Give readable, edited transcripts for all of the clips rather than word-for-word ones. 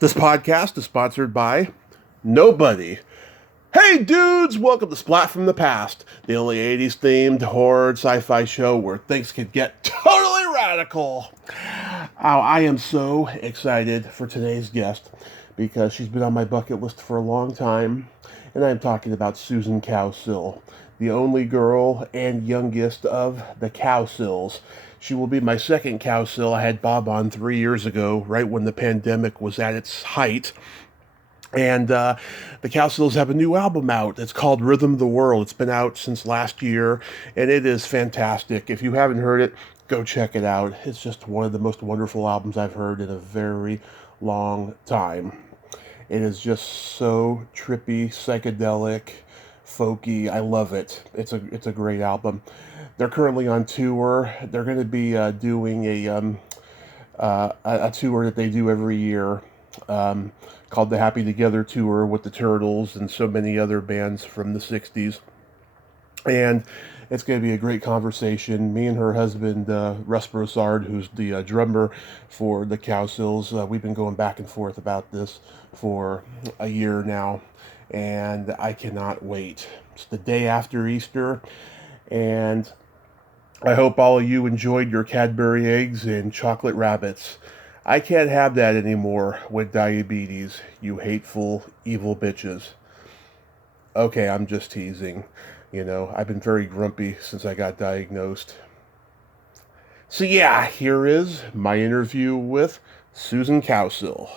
This podcast is sponsored by nobody. Hey dudes, welcome to Splat from the Past, the only 80s themed horror sci-fi show where things can get totally radical. Oh, I am so excited for today's guest because she's been on my bucket list for a long time, and I'm talking about Susan Cowsill, the only girl and youngest of the Cowsills. She will be my second Cowsill. I had Bob on 3 years ago, right when the pandemic was at its height. And the Cowsills have a new album out. It's called Rhythm of the World. It's been out since last year, and it is fantastic. If you haven't heard it, go check it out. It's just one of the most wonderful albums I've heard in a very long time. It is just so trippy, psychedelic, folky. I love it. It's a great album. They're currently on tour. They're going to be doing a tour that they do every year called the Happy Together Tour with the Turtles and so many other bands from the 60s. And it's going to be a great conversation. Me and her husband, Russ Broussard, who's the drummer for the Cowsills, we've been going back and forth about this for a year now, and I cannot wait. It's the day after Easter, and I hope all of you enjoyed your Cadbury eggs and chocolate rabbits. I can't have that anymore with diabetes, you hateful, evil bitches. Okay, I'm just teasing. You know, I've been very grumpy since I got diagnosed. So yeah, here is my interview with Susan Cowsill.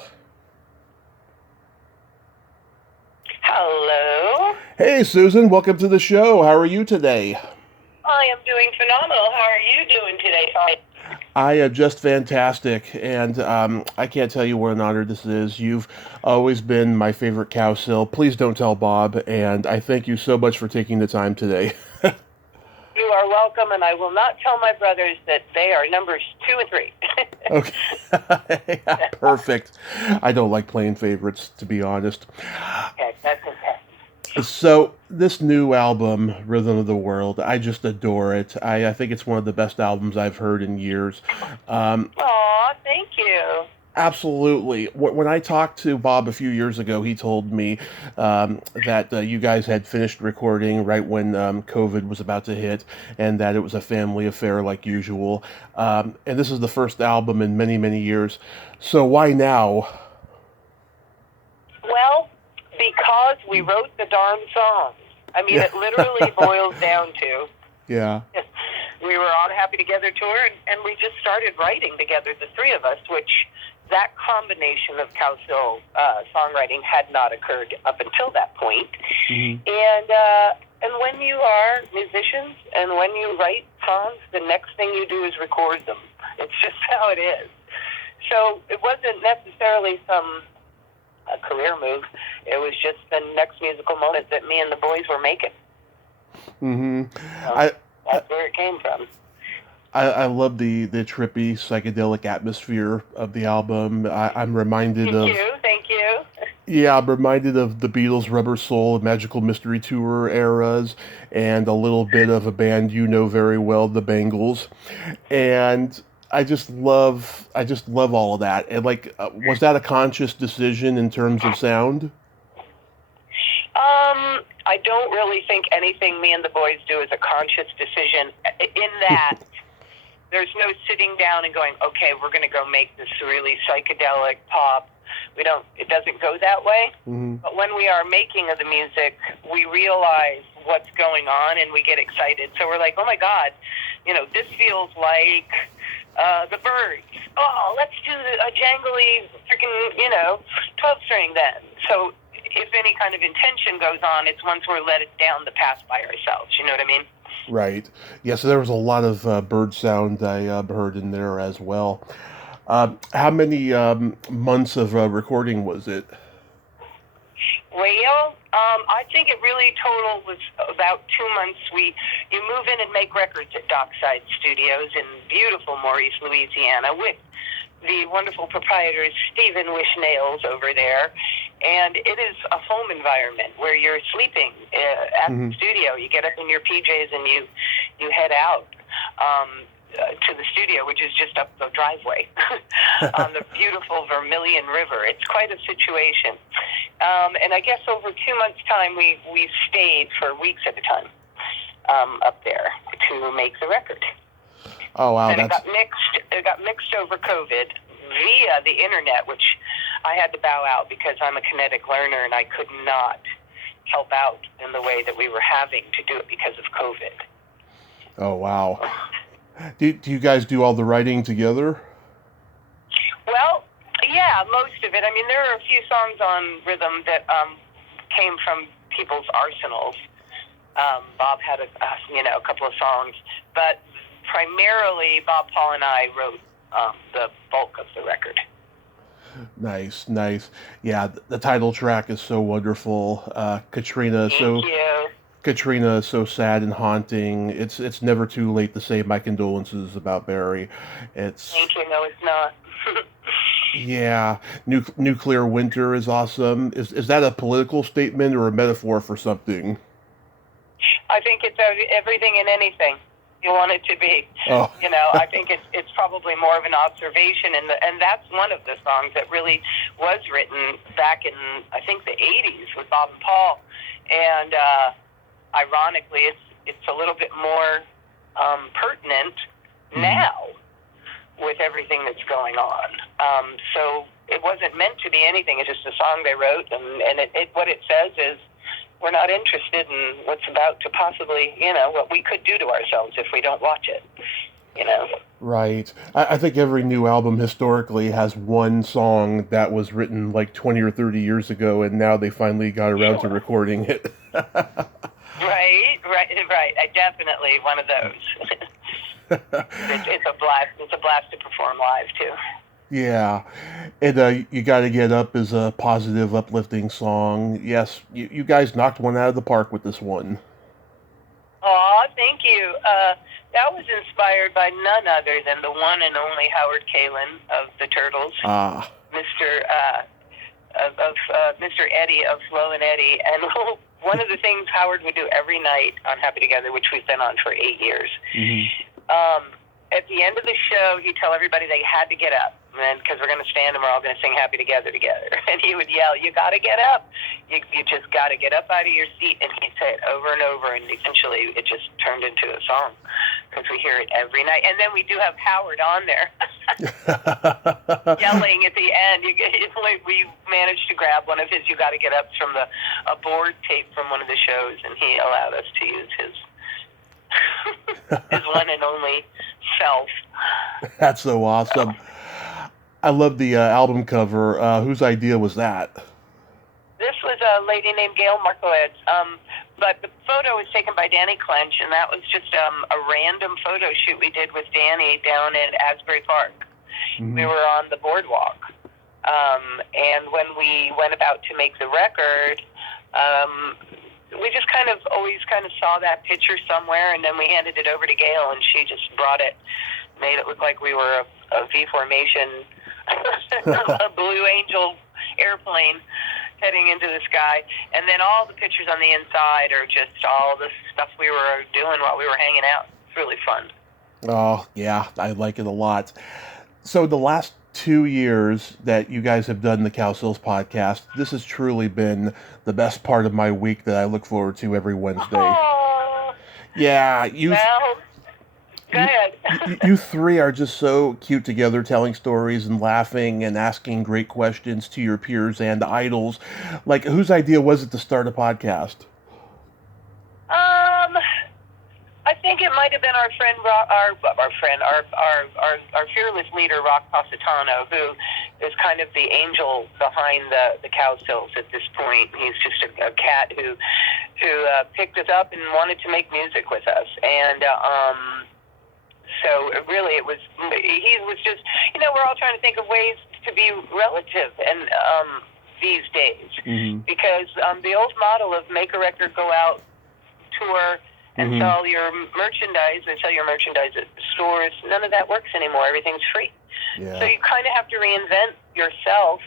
Hello. Hey Susan, welcome to the show. How are you today? I am doing phenomenal. How are you doing today, Ty? I am just fantastic, and I can't tell you what an honor this is. You've always been my favorite Cowsill. Please don't tell Bob, and I thank you so much for taking the time today. You are welcome, and I will not tell my brothers that they are numbers 2 and 3. Okay, perfect. I don't like playing favorites, to be honest. Okay, that's okay. So this new album, Rhythm of the World, I just adore it. I think it's one of the best albums I've heard in years. Aw, thank you. Absolutely. When I talked to Bob a few years ago, he told me that you guys had finished recording right when COVID was about to hit, and that it was a family affair like usual. And this is the first album in many, many years. So why now? Well, because we wrote the darn song. I mean, it literally boils down to, Yeah. we were on a Happy Together tour, and we just started writing together, the three of us, which that combination of Cowsill songwriting had not occurred up until that point. Mm-hmm. And when you are musicians and when you write songs, the next thing you do is record them. It's just how it is. So it wasn't necessarily a career move. It was just the next musical moment that me and the boys were making. Mm-hmm. So that's where it came from. I love the trippy psychedelic atmosphere of the album. I'm reminded of. Thank you. Yeah, I'm reminded of the Beatles' Rubber Soul and Magical Mystery Tour eras, and a little bit of a band you know very well, the Bangles, and I just love all of that. And was that a conscious decision in terms of sound? I don't really think anything me and the boys do is a conscious decision. In that, there's no sitting down and going, okay, we're going to go make this really psychedelic pop. It doesn't go that way. Mm-hmm. But when we are making the music, we realize what's going on and we get excited. So we're like, oh my God, this feels like the Birds. Oh, let's do a jangly freaking, 12-string then. So if any kind of intention goes on, it's once we're let it down the path by ourselves. You know what I mean? Right. Yeah, so there was a lot of bird sound I heard in there as well. How many months of recording was it? Well, I think it really total was about 2 months. You move in and make records at Dockside Studios in beautiful Maurice, Louisiana, with the wonderful proprietor Stephen Wishnails over there. And it is a home environment where you're sleeping at the studio. You get up in your PJs and you head out. to the studio, which is just up the driveway on the beautiful Vermilion River. It's quite a situation. And I guess over 2 months' time, we stayed for weeks at a time up there to make the record. Oh, wow. And it got mixed over COVID via the internet, which I had to bow out because I'm a kinetic learner and I could not help out in the way that we were having to do it because of COVID. Oh, wow. Do you guys do all the writing together? Well, yeah, most of it. I mean, there are a few songs on rhythm that came from people's arsenals. Bob had a couple of songs, but primarily Bob, Paul, and I wrote the bulk of the record. Nice. Yeah, the title track is so wonderful. Katrina, Thank you. Katrina is so sad and haunting. It's never too late to say my condolences about Barry. Thank you. No, it's not. Yeah, nuclear winter is awesome. Is that a political statement or a metaphor for something? I think it's everything and anything you want it to be. Oh. I think it's probably more of an observation, and that's one of the songs that really was written back in, I think, the 80s with Bob and Paul, and ironically, it's a little bit more pertinent now with everything that's going on. So it wasn't meant to be anything. It's just a song they wrote, and what it says is, we're not interested in what's about to possibly, what we could do to ourselves if we don't watch it, Right. I think every new album historically has one song that was written like 20 or 30 years ago, and now they finally got around to recording it. Right. I definitely one of those. It's a blast. It's a blast to perform live too. Yeah, and You Gotta Get Up is a positive, uplifting song. Yes, you guys knocked one out of the park with this one. Aw, thank you. That was inspired by none other than the one and only Howard Kalin of the Turtles. Mr. Mr. Eddie of Flo and Eddie. And one of the things Howard would do every night on Happy Together, which we've been on for 8 years, at the end of the show, he'd tell everybody they had to get up, because we're going to stand and we're all going to sing Happy Together. And he would yell, "You got to get up. You just got to get up out of your seat." And he'd say it over and over, and eventually it just turned into a song, because we hear it every night. And then we do have Howard on there yelling at the end. We managed to grab one of his "You Got to Get Ups" from a board tape from one of the shows, and he allowed us to use his one and only self. That's so awesome. I love the album cover. Whose idea was that? This was a lady named Gail Markowitz. But the photo was taken by Danny Clench, and that was just a random photo shoot we did with Danny down at Asbury Park. Mm-hmm. We were on the boardwalk. And when we went about to make the record, we just always saw that picture somewhere, and then we handed it over to Gail, and she just brought it, made it look like we were a V formation, a Blue Angel airplane heading into the sky. And then all the pictures on the inside are just all the stuff we were doing while we were hanging out. It's really fun. Oh, yeah, I like it a lot. So the last 2 years that you guys have done the Cowsills Podcast, this has truly been the best part of my week that I look forward to every Wednesday. Oh. Yeah, Go ahead. You three are just so cute together, telling stories and laughing and asking great questions to your peers and idols. Like, whose idea was it to start a podcast? I think it might have been our friend, our fearless leader, Rock Positano, who is kind of the angel behind the Cowsills at this point. He's just a cat who picked us up and wanted to make music with us, and so really he was just, we're all trying to think of ways to be relative and these days, because the old model of make a record, go out, tour, and sell your merchandise at stores, none of that works anymore. Everything's free. Yeah. So you kind of have to reinvent yourself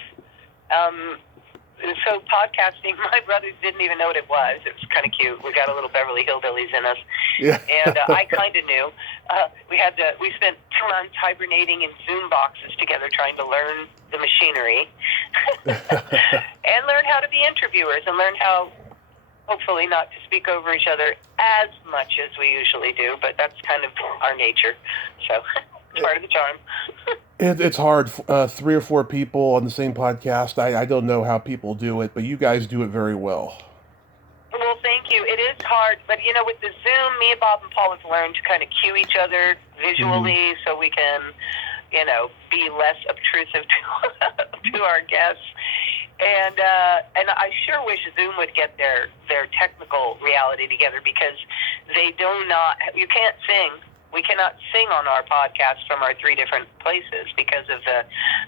So podcasting, my brothers didn't even know what it was. It was kind of cute. We got a little Beverly Hillbillies in us. Yeah. And I kind of knew. We spent 2 months hibernating in Zoom boxes together trying to learn the machinery and learn how to be interviewers and learn how, hopefully, not to speak over each other as much as we usually do, but that's kind of our nature. So it's part of the charm. It's hard. 3 or 4 people on the same podcast. I don't know how people do it, but you guys do it very well. Well, thank you. It is hard, but with the Zoom, me and Bob and Paul have learned to kind of cue each other visually so we can, be less obtrusive to our guests. And I sure wish Zoom would get their technical reality together, because you can't sing. We cannot sing on our podcast from our 3 different places because of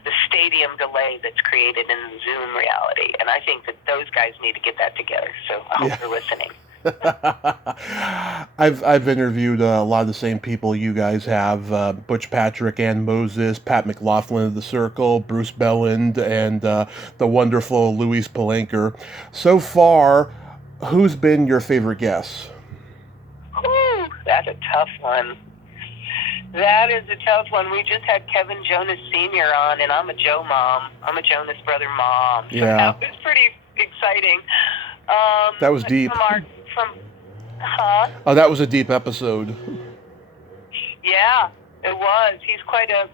the stadium delay that's created in Zoom reality. And I think that those guys need to get that together. So I hope they're listening. I've interviewed a lot of the same people you guys have: Butch Patrick, Ann Moses, Pat McLaughlin of The Circle, Bruce Belland, and the wonderful Louise Palanker. So far, who's been your favorite guest? Ooh, that's a tough one. That is a tough one. We just had Kevin Jonas Sr. on, and I'm a Joe mom. I'm a Jonas brother mom. So that was pretty exciting. That was deep. Oh, that was a deep episode. Yeah, it was. He's quite a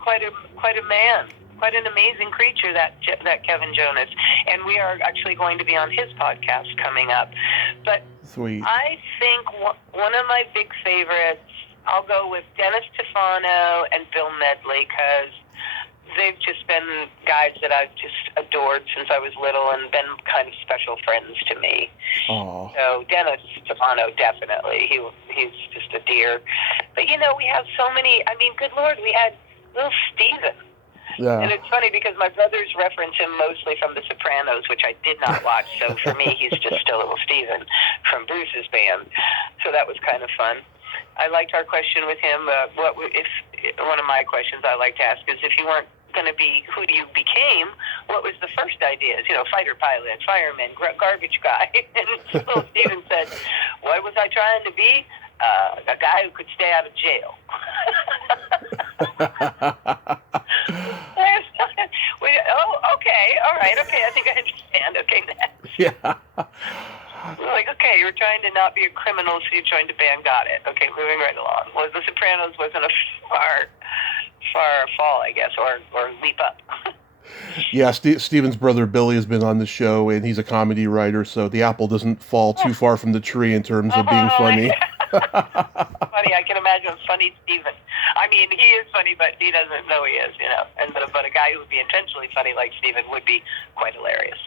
man, quite an amazing creature, that Kevin Jonas. And we are actually going to be on his podcast coming up. But sweet. I think one of my big favorites, I'll go with Dennis Stefano and Bill Medley, because they've just been guys that I've just adored since I was little and been kind of special friends to me. Aww. So Dennis Stefano, definitely. He's just a dear. But, we have so many. I mean, good Lord, we had little Steven. Yeah. And it's funny because my brothers reference him mostly from The Sopranos, which I did not watch. So for me, he's just still little Steven from Bruce's band. So that was kind of fun. I liked our question with him. One of my questions I like to ask is, if you weren't going to be who you became, what was the first ideas? Fighter pilot, fireman, garbage guy. And little Steven said, what was I trying to be? A guy who could stay out of jail. Okay, all right, okay, I think I understand. Okay, next. Yeah. We're like, okay, you were trying to not be a criminal, so you joined a band. Got it. Okay, moving right along. Well, The Sopranos wasn't a far fall, I guess, or leap up. Yeah, Steven's brother Billy has been on the show, and he's a comedy writer, so the apple doesn't fall too far from the tree in terms of being funny. Funny, I can imagine funny Steven. I mean, he is funny, but he doesn't know he is, But a guy who would be intentionally funny like Steven would be quite hilarious.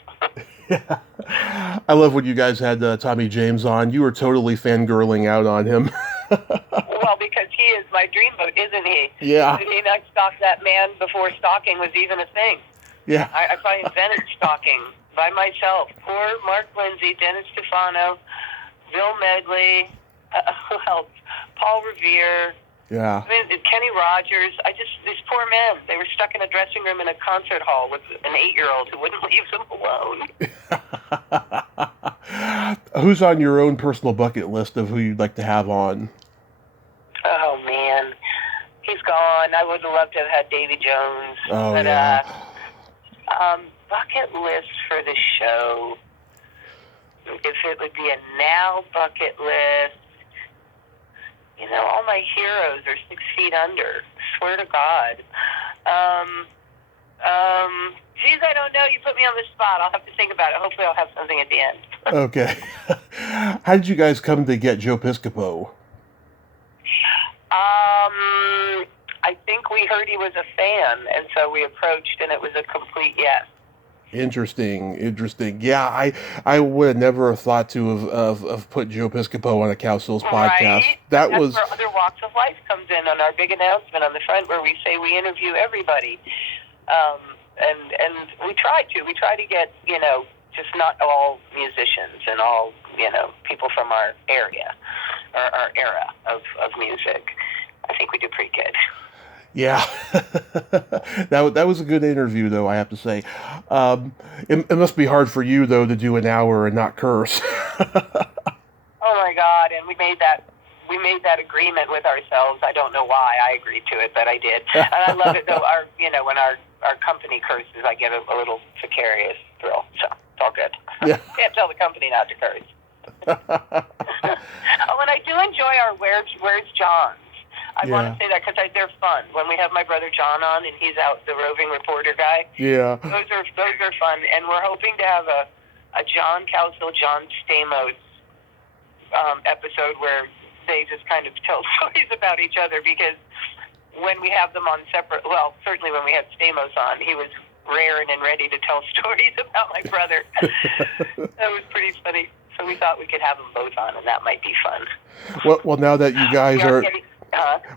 Yeah. I love when you guys had Tommy James on. You were totally fangirling out on him. Well, because he is my dreamboat, isn't he? Yeah. Did he not stalk that man before stalking was even a thing? Yeah. I probably invented stalking by myself. Poor Mark Lindsay, Dennis Stefano, Bill Medley, who else? Paul Revere. Yeah. I mean, Kenny Rogers. These poor men, they were stuck in a dressing room in a concert hall with an 8-year-old who wouldn't leave them alone. Who's on your own personal bucket list of who you'd like to have on? Oh, man. He's gone. I would have loved to have had Davy Jones. Oh, but, yeah. Bucket list for the show. If it would be a now bucket list, all my heroes are 6 feet under. Swear to God. Geez, I don't know. You put me on the spot. I'll have to think about it. Hopefully I'll have something at the end. Okay. How did you guys come to get Joe Piscopo? I think we heard he was a fan, and so we approached, and it was a complete yes. Interesting. Yeah, I would have never thought to have put Joe Piscopo on a Cowsills podcast. Right? That's where Other Walks of Life comes in on our big announcement on the front, where we say we interview everybody. And we try to get, just not all musicians and all, people from our area, or our era of music. I think we do pretty good. Yeah, that was a good interview, though, I have to say. It must be hard for you, though, to do an hour and not curse. Oh my God! And we made that agreement with ourselves. I don't know why I agreed to it, but I did. And I love it though. When our company curses, I get a little vicarious thrill. So it's all good. Yeah. Can't tell the company not to curse. Oh, and I do enjoy our Where's John's. I want to say that because they're fun. When we have my brother John on and he's out, the roving reporter guy. Yeah. Those are fun, and we're hoping to have a John Cowsill, John Stamos episode where they just kind of tell stories about each other, because when we have them on separate, well, certainly when we had Stamos on, he was raring and ready to tell stories about my brother. That was pretty funny. So we thought we could have them both on, and that might be fun. Well, now that you guys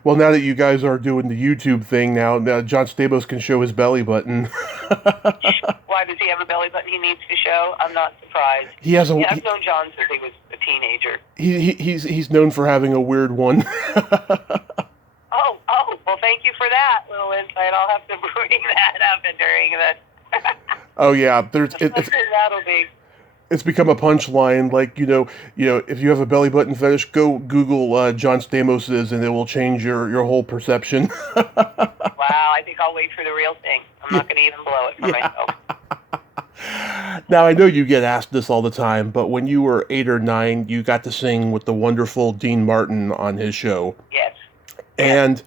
Well, now that you guys are doing the YouTube thing now John Stamos can show his belly button. Why does he have a belly button he needs to show? I'm not surprised. I've known John since he was a teenager. He's known for having a weird one. Oh, well, thank you for that little insight. I'll have to bring that up during the... Oh, yeah, that'll be... It's become a punchline, like, if you have a belly button fetish, go Google John Stamos's, and it will change your whole perception. Wow, I think I'll wait for the real thing. I'm not going to even blow it for myself. Now, I know you get asked this all the time, but when you were 8 or 9, you got to sing with the wonderful Dean Martin on his show. Yes. And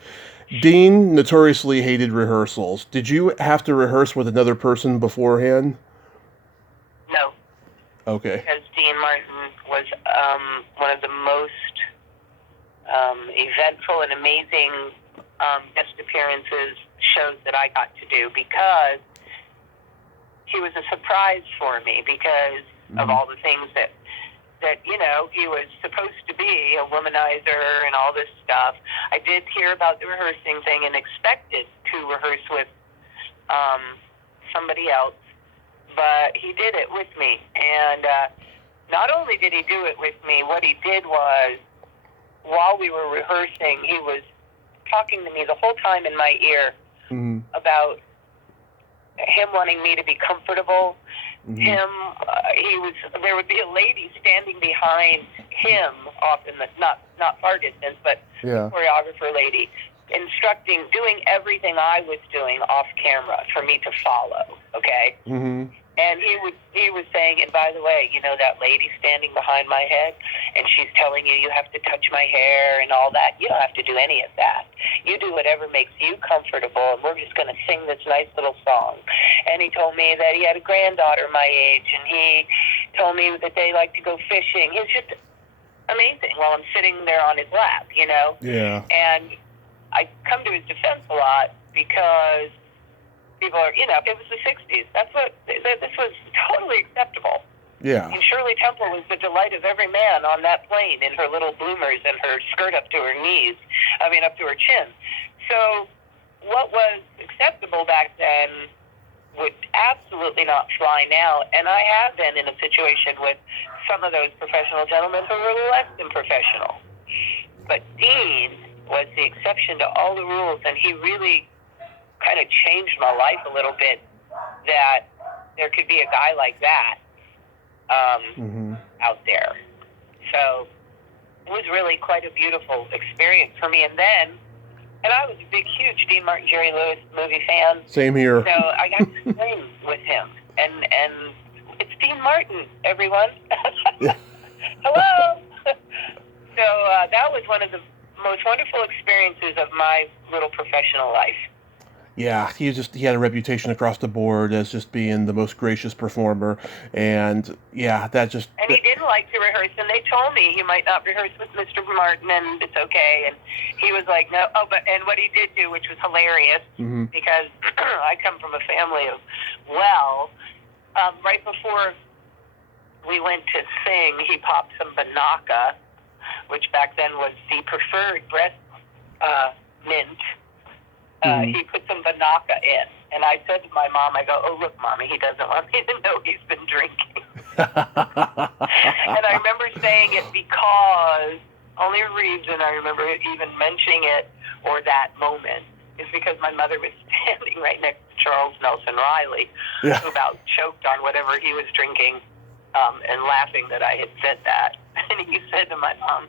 Dean notoriously hated rehearsals. Did you have to rehearse with another person beforehand? No. Okay. Because Dean Martin was one of the most eventful and amazing guest appearances shows that I got to do, because he was a surprise for me because of all the things that he was supposed to be, a womanizer and all this stuff. I did hear about the rehearsing thing and expected to rehearse with somebody else, but he did it with me. And not only did he do it with me, what he did was, while we were rehearsing, he was talking to me the whole time in my ear about him wanting me to be comfortable. There would be a lady standing behind him off in the, not far distance, but choreographer lady, doing everything I was doing off camera for me to follow, okay? And he was saying, and by the way, that lady standing behind my head, and she's telling you have to touch my hair and all that. You don't have to do any of that. You do whatever makes you comfortable, and we're just going to sing this nice little song. And he told me that he had a granddaughter my age, and he told me that they like to go fishing. He was just amazing while I'm sitting there on his lap, Yeah. And I come to his defense a lot because people are, it was the 60s. This was totally acceptable. Yeah. And Shirley Temple was the delight of every man on that plane in her little bloomers and her skirt up to her knees, up to her chin. So what was acceptable back then would absolutely not fly now. And I have been in a situation with some of those professional gentlemen who were less than professional. But Dean was the exception to all the rules, and he really kind of changed my life a little bit, that there could be a guy like that out there. So it was really quite a beautiful experience for me. And I was a big, huge Dean Martin, Jerry Lewis movie fan. Same here. So I got to sing with him. And it's Dean Martin, everyone. Hello! So that was one of the most wonderful experiences of my little professional life. Yeah, he had a reputation across the board as just being the most gracious performer, and And he didn't like to rehearse, and they told me he might not rehearse with Mr. Martin, and it's okay, and he was like, no, and what he did do, which was hilarious, because I come from a family of, right before we went to sing, he popped some Banaka, which back then was the preferred breast mint. He put some Banaka in. And I said to my mom, I go, oh, look, Mommy, he doesn't want me to know he's been drinking. And I remember saying it because, only reason I remember even mentioning it, or that moment, is because my mother was standing right next to Charles Nelson Riley, Yeah. who about choked on whatever he was drinking, and laughing that I had said that. And he said to my mom,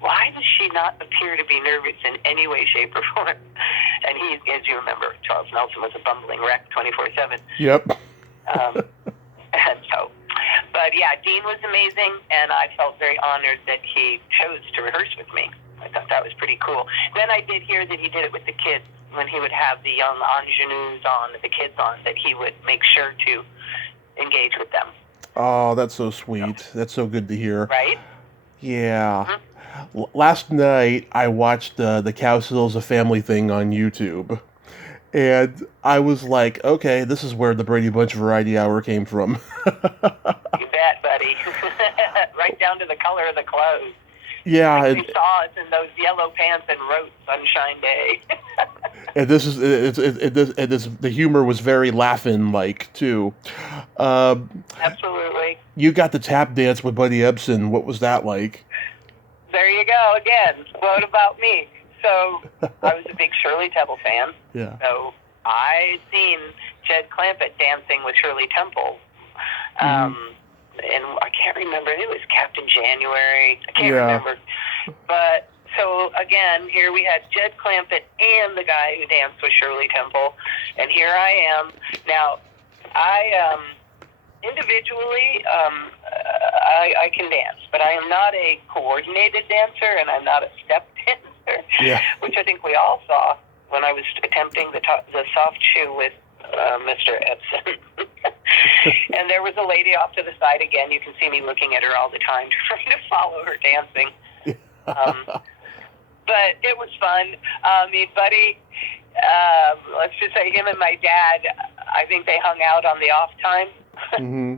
"Why does she not appear to be nervous in any way, shape, or form?" And he, as you remember, Charles Nelson was a bumbling wreck 24/7. Yep. And so, but yeah, Dean was amazing, and I felt very honored that he chose to rehearse with me. I thought that was pretty cool. Then I did hear that he did it with the kids. When he would have the young ingenues on, the kids on, that he would make sure to engage with them. Oh, that's so sweet. That's so good to hear. Right? Yeah. Mm-hmm. Last night, I watched the Cowsills A Family Thing on YouTube. And I was like, okay, this is where the Brady Bunch Variety Hour came from. You bet, buddy. Right down to the color of the clothes. Yeah. Like we saw us in those yellow pants and wrote Sunshine Day. And this is the humor was very laughing-like, too. Absolutely. You got the tap dance with Buddy Ebsen. What was that like? There you go again. What about me? So I was a big Shirley Temple fan. Yeah. So I seen Jed Clampett dancing with Shirley Temple. And I can't remember. It was Captain January. I can't remember. But so again, here we had Jed Clampett and the guy who danced with Shirley Temple, and here I am. Now, I individually, I can dance, but I am not a coordinated dancer, and I'm not a step dancer, which I think we all saw when I was attempting the soft shoe with Mr. Ebsen. And there was a lady off to the side again. You can see me looking at her all the time, trying to follow her dancing. But it was fun. Buddy, let's just say him and my dad, I think they hung out on the off time. Mm-hmm.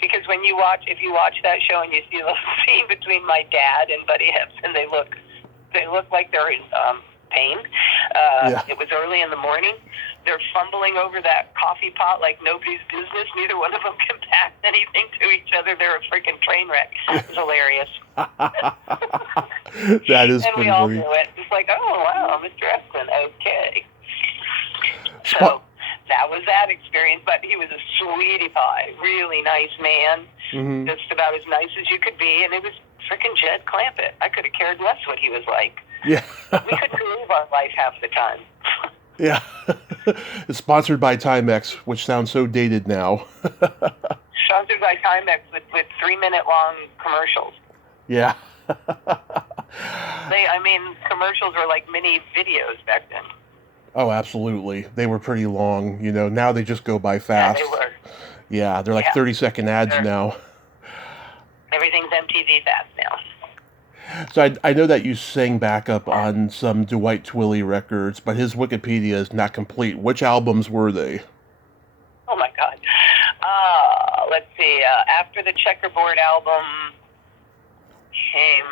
Because if you watch that show and you see the scene between my dad and Buddy Ebsen, they look like they're in pain. It was early in the morning. They're fumbling over that coffee pot like nobody's business. Neither one of them can pass anything to each other. They're a freaking train wreck. It was hilarious. That is and pretty we all funny. knew it. It's like, oh, wow, Mr. Ebsen, okay. So that was that experience. But he was a sweetie pie, really nice man, just about as nice as you could be. And it was freaking Jed Clampett. I could have cared less what he was like. Yeah. We couldn't live our life half the time. Yeah. It's sponsored by Timex, which sounds so dated now. Sponsored by Timex with 3-minute long commercials. Yeah. Commercials were like mini videos back then. Oh, absolutely. They were pretty long. Now they just go by fast. Yeah, they were. Yeah, they're like 30-second ads now. Everything's MTV fast now. So I know that you sang backup on some Dwight Twilley records, but his Wikipedia is not complete. Which albums were they? Oh, my God. Let's see. After the Checkerboard album came,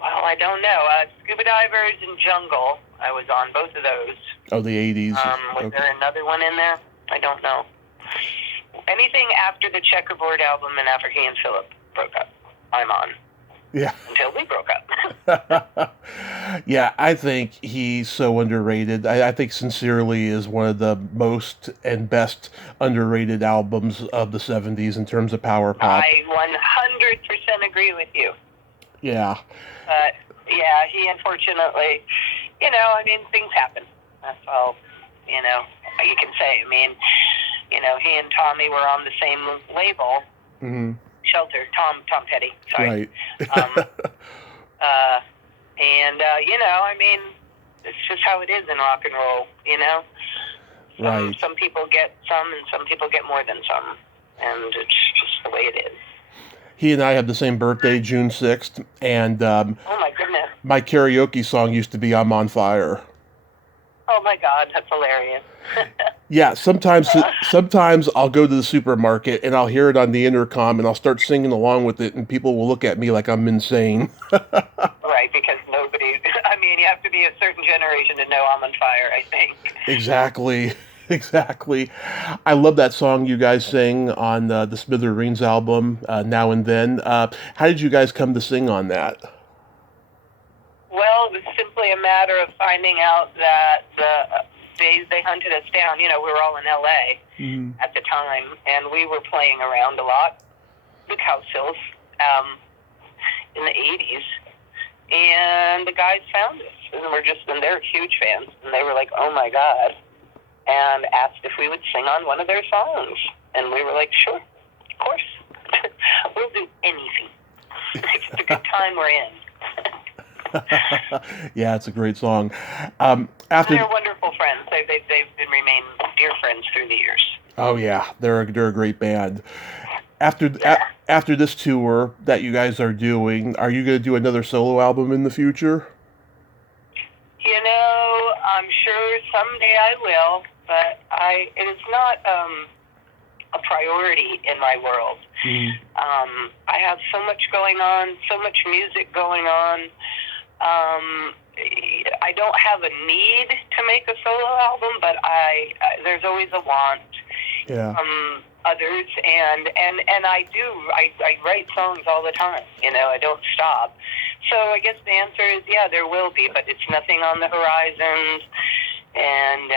well, I don't know. Scuba Divers and Jungle. I was on both of those. Oh, the 80s. Was there another one in there? I don't know. Anything after the Checkerboard album and after he and Philip broke up, I'm on. Yeah. Until we broke up. Yeah, I think he's so underrated. I think Sincerely is one of the most and best underrated albums of the 70s in terms of power pop. I 100% agree with you. Yeah. But, yeah, he unfortunately, things happen. That's all, you can say. He and Tommy were on the same label. Mm-hmm. Shelter, Tom Petty, sorry. Right. It's just how it is in rock and roll, Right. Some people get some and some people get more than some, and it's just the way it is. He and I have the same birthday, June 6th, and oh my goodness. My karaoke song used to be I'm on Fire. Oh my God, that's hilarious. Yeah, sometimes I'll go to the supermarket and I'll hear it on the intercom and I'll start singing along with it and people will look at me like I'm insane. Right, because you have to be a certain generation to know I'm on Fire, I think. Exactly. I love that song you guys sing on the Smithereens album, Now and Then. How did you guys come to sing on that? Well, it was simply a matter of finding out that they hunted us down. We were all in L.A. At the time, and we were playing around a lot, the Cowsills, in the 80s. And the guys found us, and they're huge fans, and they were like, oh my God, and asked if we would sing on one of their songs. And we were like, sure, of course. We'll do anything. If it's a good time, we're in. Yeah, it's a great song. They're wonderful friends. They've remained dear friends through the years. Oh yeah, they're a great band. After this tour that you guys are doing, are you going to do another solo album in the future? I'm sure someday I will, but it is not a priority in my world. I have so much going on, so much music going on. I don't have a need to make a solo album, but there's always a want. Yeah. Others, and I write songs all the time. I don't stop. So I guess the answer is there will be, but it's nothing on the horizon, and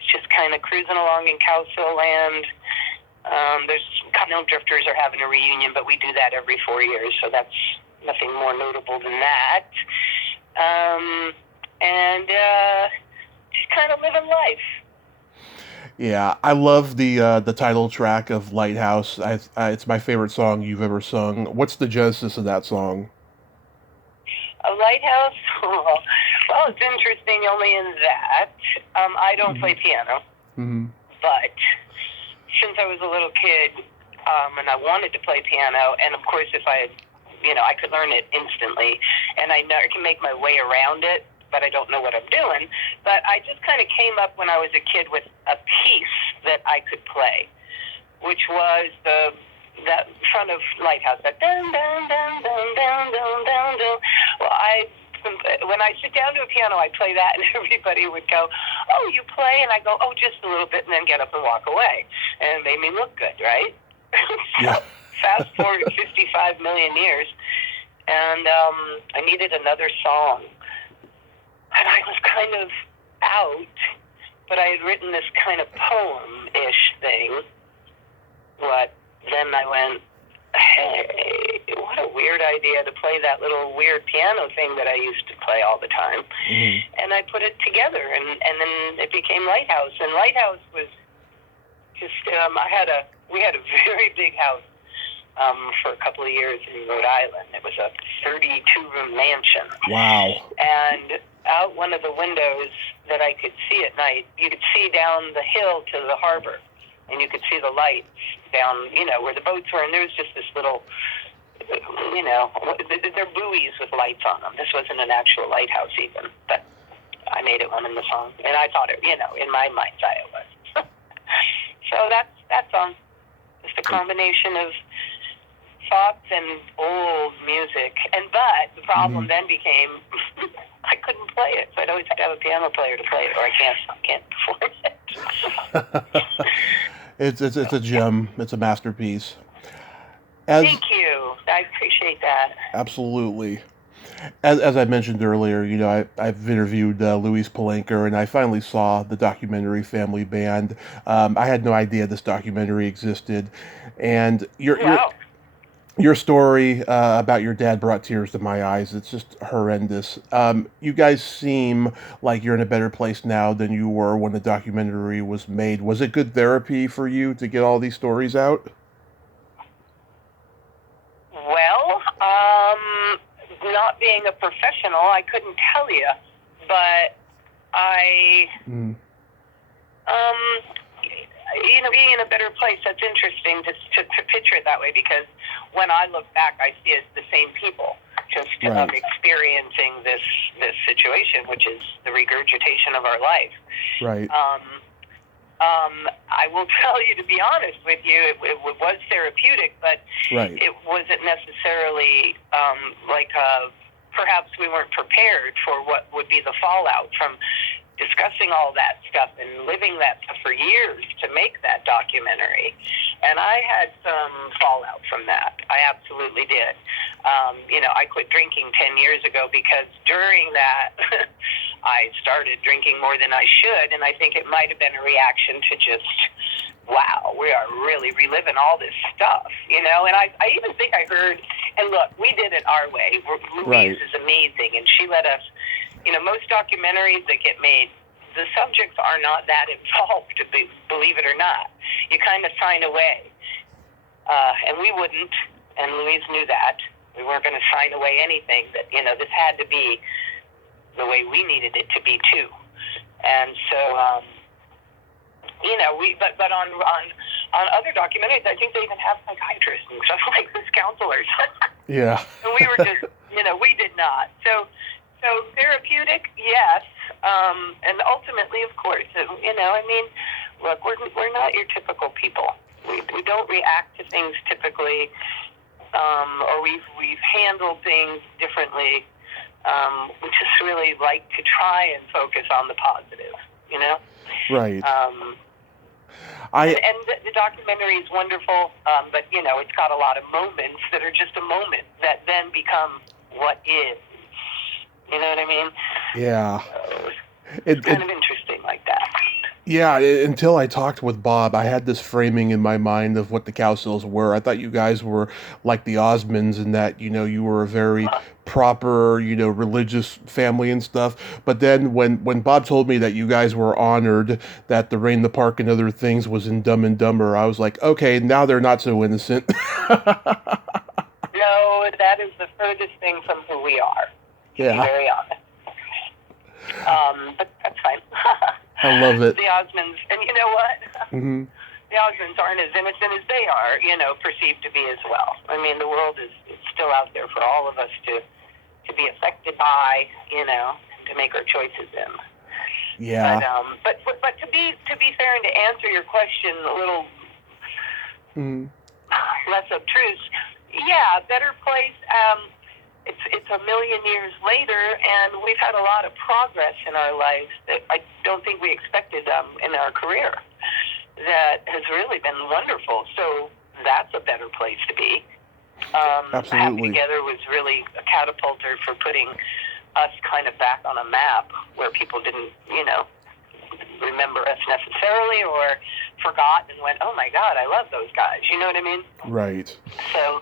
it's just kind of cruising along in Cowsill land. There's Continental Drifters are having a reunion, but we do that every 4 years, so that's nothing more notable than that. And just kind of living life. Yeah, I love the title track of Lighthouse. It's my favorite song you've ever sung. What's the genesis of that song? A Lighthouse? Well, it's interesting only in that I don't play piano. But since I was a little kid, and I wanted to play piano, and of course if I could learn it instantly, and I can make my way around it, but I don't know what I'm doing. But I just kind of came up when I was a kid with a piece that I could play, which was that front of Lighthouse, that dun dun dun dun dun dun dun dun. Well, when I sit down to a piano, I play that, and everybody would go, "Oh, you play?" And I go, "Oh, just a little bit," and then get up and walk away, and it made me look good, right? So fast forward 55 million years, and I needed another song. And I was kind of out, but I had written this kind of poem-ish thing. But then I went, hey, what a weird idea to play that little weird piano thing that I used to play all the time. And I put it together, and then it became Lighthouse. And Lighthouse was just, we had a very big house for a couple of years in Rhode Island. It was a 32-room mansion. Wow. And out one of the windows that I could see at night, you could see down the hill to the harbor, and you could see the lights down, where the boats were, and there was just this little, they're buoys with lights on them. This wasn't an actual lighthouse even, but I made it one in the song, and I thought it, in my mind's eye it was. So that's just a combination of thoughts and old music, but the problem then became I couldn't play it, so I'd always have to have a piano player to play it, or I can't perform it. It's a gem. It's a masterpiece. Thank you. I appreciate that. Absolutely. As I mentioned earlier, I've interviewed Luis Palenka, and I finally saw the documentary Family Band. I had no idea this documentary existed, and your story about your dad brought tears to my eyes. It's just horrendous. You guys seem like you're in a better place now than you were when the documentary was made. Was it good therapy for you to get all these stories out? Well, not being a professional, I couldn't tell you, but being in a better place, that's interesting to picture it that way, because when I look back, I see it as the same people, just experiencing this situation, which is the regurgitation of our life. Right. I will tell you, to be honest with you, it was therapeutic, but it wasn't necessarily perhaps we weren't prepared for what would be the fallout from discussing all that stuff and living that stuff for years to make that documentary. And I had some fallout from that. I absolutely did. I quit drinking 10 years ago because during that, I started drinking more than I should, and I think it might have been a reaction to just, wow, we are really reliving all this stuff, And I even think I heard, and look, we did it our way. Louise is amazing, and she let us, most documentaries that get made, the subjects are not that involved, believe it or not. You kind of sign away. And we wouldn't, and Louise knew that. We weren't going to sign away anything that, this had to be the way we needed it to be, too. And so, but on other documentaries, I think they even have psychiatrists and stuff like this, counselors. Yeah. And we were just, we did not. So therapeutic, yes. And ultimately, of course, look, we're not your typical people. We don't react to things typically, or we've handled things differently. We just really like to try and focus on the positive, Right. And the documentary is wonderful, but, it's got a lot of moments that are just a moment that then become what is. You know what I mean? Yeah. So it's kind of interesting like that. Yeah, until I talked with Bob, I had this framing in my mind of what the Cowsills were. I thought you guys were like the Osmonds in that, you were a very proper, religious family and stuff. But then when Bob told me that you guys were honored that the Rain, the Park, and Other Things was in Dumb and Dumber, I was like, okay, now they're not so innocent. No, that is the furthest thing from who we are, to be very honest. But that's fine. I love it. The Osmonds, and you know what? Mm-hmm. The Osmonds aren't as innocent as they are, perceived to be as well. I mean, the world is still out there for all of us to be affected by, to make our choices in. Yeah. But to be fair and to answer your question a little less obtruse, yeah, better place. It's a million years later, and we've had a lot of progress in our lives that I don't think we expected in our career. That has really been wonderful. So that's a better place to be. Absolutely. Happy Together was really a catapulter for putting us kind of back on a map where people didn't, remember us necessarily or forgot and went, oh my God, I love those guys. You know what I mean? Right. So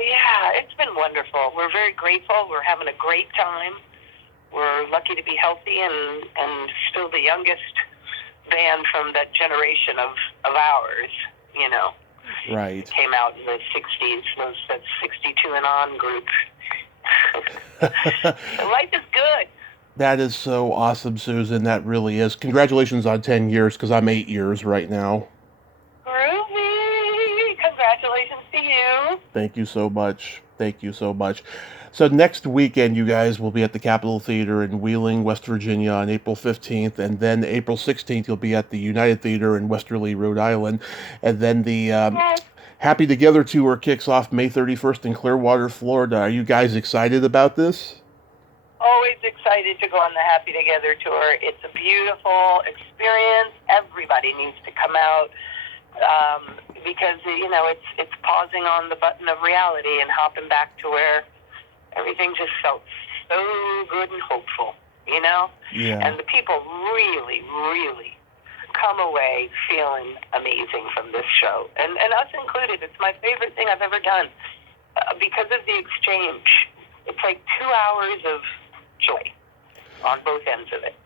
yeah, it's been wonderful. We're very grateful. We're having a great time. We're lucky to be healthy and still the youngest band from that generation of ours, Right. Came out in the 60s, that 62 and on group. So life is good. That is so awesome, Susan. That really is. Congratulations on 10 years, because I'm 8 years right now. Groovy. Congratulations to you. Thank you so much. Thank you so much. So next weekend, you guys will be at the Capitol Theater in Wheeling, West Virginia on April 15th. And then April 16th, you'll be at the United Theater in Westerly, Rhode Island. And then the Happy Together tour kicks off May 31st in Clearwater, Florida. Are you guys excited about this? Always excited to go on the Happy Together tour. It's a beautiful experience. Everybody needs to come out because, it's pausing on the button of reality and hopping back to where everything just felt so good and hopeful, Yeah. And the people really, really come away feeling amazing from this show. And us included. It's my favorite thing I've ever done because of the exchange. It's like 2 hours of joy on both ends of it.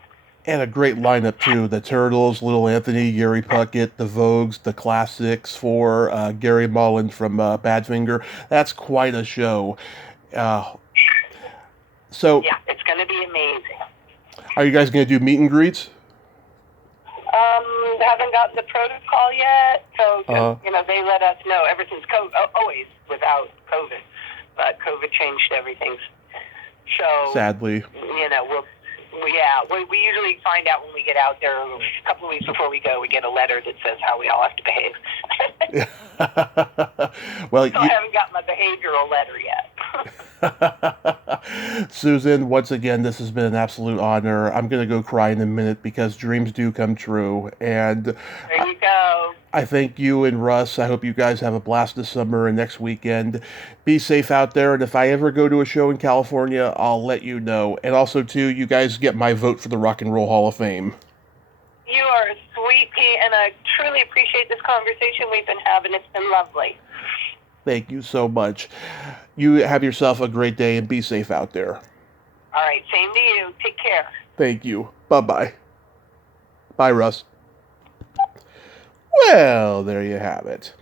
And a great lineup, too. The Turtles, Little Anthony, Gary Puckett, the Vogues, the Classics, for Gary Mullen from Badfinger. That's quite a show. So, yeah, it's going to be amazing. Are you guys going to do meet and greets? Haven't gotten the protocol yet, so they let us know ever since COVID, always without COVID, but COVID changed everything. So sadly, we usually find out when we get out there. A couple of weeks before we go, we get a letter that says how we all have to behave. Well, so I haven't got my behavioral letter yet. Susan, once again, this has been an absolute honor. I'm going to go cry in a minute because dreams do come true. And There you go. I thank you and Russ. I hope you guys have a blast this summer and next weekend. Be safe out there. And if I ever go to a show in California, I'll let you know. And also, too, you guys get my vote for the Rock and Roll Hall of Fame. You are a sweet pea, and I truly appreciate this conversation we've been having. It's been lovely. Thank you so much. You have yourself a great day and be safe out there. All right, same to you. Take care. Thank you. Bye-bye. Bye, Russ. Well, there you have it.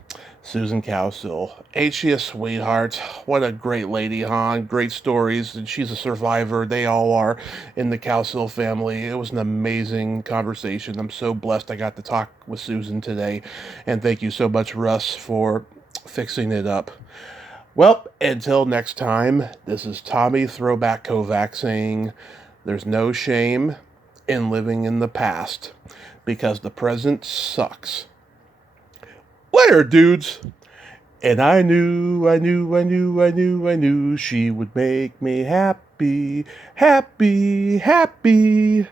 Susan Cowsill. Ain't she a sweetheart? What a great lady, huh? Great stories, and she's a survivor. They all are in the Cowsill family. It was an amazing conversation. I'm so blessed I got to talk with Susan today, and thank you so much, Russ, for fixing it up. Well, until next time, this is Tommy Throwback Kovac saying there's no shame in living in the past because the present sucks. Later, dudes. And I knew she would make me happy, happy, happy.